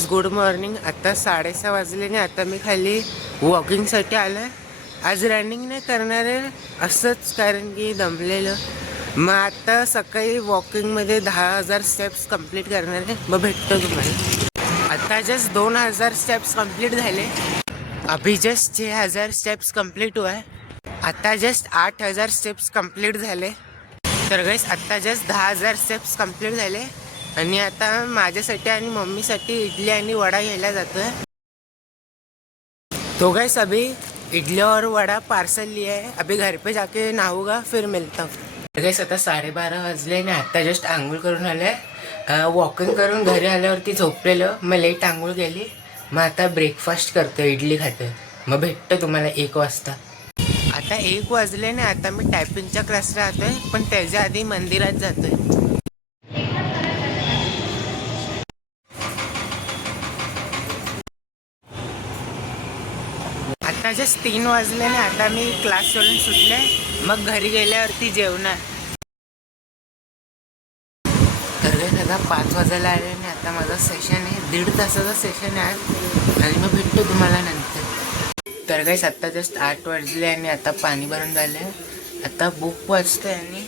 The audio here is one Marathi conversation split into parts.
Guys good morning. आता 6:30 वाजले. आता मी खाली वॉकिंगसाठी आलो आहे. आज रनिंग नाही करणार आहे असंच, कारण की दमलेलं. मग आता सकाळी वॉकिंगमध्ये 10,000 स्टेप्स कंप्लीट करणार आहे. मग भेटतो तुम्हाला. आता जस्ट 2,000 स्टेप्स कंप्लीट झाले. अभी जस्ट 6,000 स्टेप्स कंप्लीट हुआ है. आता जस्ट 8,000 स्टेप्स कंप्लीट झाले. तर गाईस आत्ता जस्ट 10,000 स्टेप्स कंप्लीट झाले. आणि आता माझ्यासाठी आणि मम्मीसाठी इडली आणि वडा घ्यायला जातोय. तो गाइस अभी इडली और वडा पार्सल लिया है. अभी घर पे जाके नहाऊंगा, फिर मिलता हूँ. गाइस आता 12:30 वाजले आणि आता जस्ट आंघोळ करून आले. वॉकिंग करून घरी आल्यावरती झोपलेलं. मग लेट आंघोळ केली. मग आता ब्रेकफास्ट करतो, इडली खातो. मग भेटतो तुम्हाला 1 वाजता. आता 1 वाजले ना. आता मी टायपिंगच्या क्लासला राहतोय, पण त्याच्या आधी मंदिरात जातोय. आता जस्ट 3 वाजले ना. आता मी क्लासवरून सुटले. मग घरी गेल्यावरती जेवणार. तर आता 5 वाजायला आले आणि आता माझं सेशन आहे. 1.5 तासाचं सेशन आहे आणि मग भेटतो तुम्हाला नंतर. तर गाईस आत्ता जस्ट 8 वाजले आणि आता पाणी भरून झालं. आता बुक वाचतोय आणि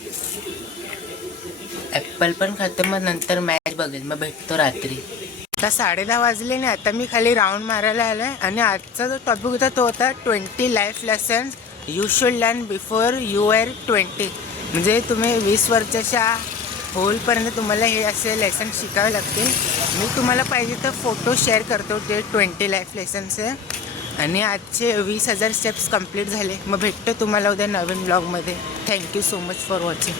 ॲपल पण खातं. मग नंतर मॅच बघेल. मग भेटतो रात्री. आता 10:30 वाजले नाही. आता मी खाली राऊंड मारायला आलो आहे. आणि आजचा जो टॉपिक होता तो होता 20 life lessons you should learn before you are 20. म्हणजे तुम्ही 20 वर्षाच्या होईपर्यंत तुम्हाला हे असे लेसन शिकावे लागतील. मी तुम्हाला पाहिजे तर फोटो शेअर करतो. ते 20 लाईफ लेसन्स आहे. आणि आजचे 20,000 स्टेप्स कंप्लीट झाले. मग भेटतो तुम्हाला उद्या नवीन ब्लॉगमध्ये. Thank you so much for watching.